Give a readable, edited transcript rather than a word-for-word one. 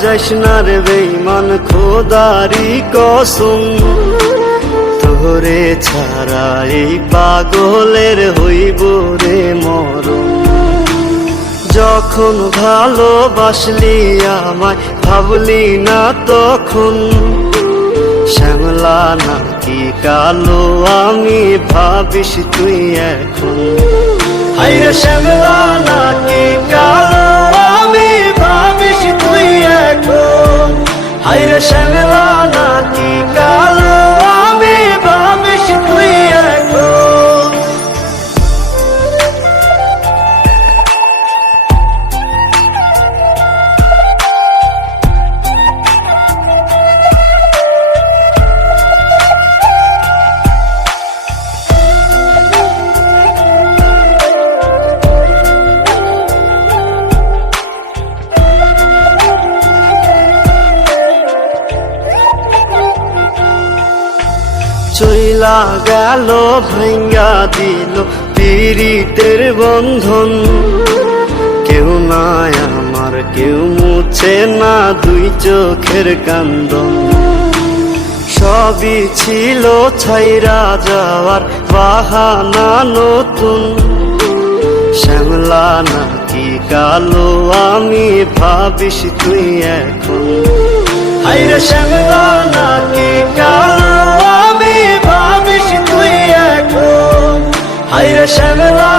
যাইস না রে বেঈমান খোদারি কসম, তোরে ছাড়া এই পাগলের হইব রে মরণ। যখন ভালোবাসলি আমায় ভাবলি না তখন, শ্যামলা নাকি কালো আমি ভাবিস তুই এখন। হায়রে শ্যামলা নাকি কালো আমি ভাবিস তুই এখন। হায়রে শ্যামলা নাকি কালো আমি ভাবিস তুই এখন। চইলা গেল ভাঙ্গা দিল পীড়িতের বন্ধন, কেউ নাই আমার কেউ মুছে না দুই চোখের কান্দন। সবই ছিল ছাইরা যাওয়ার বাহানা নতুন, শ্যামলা নাকি কালো আমি ভাবিস তুই এখন। হায়রে শ্যামলা নাকি কালো আমি ভাবিস তুই এখন। হায়রে শ্যামলা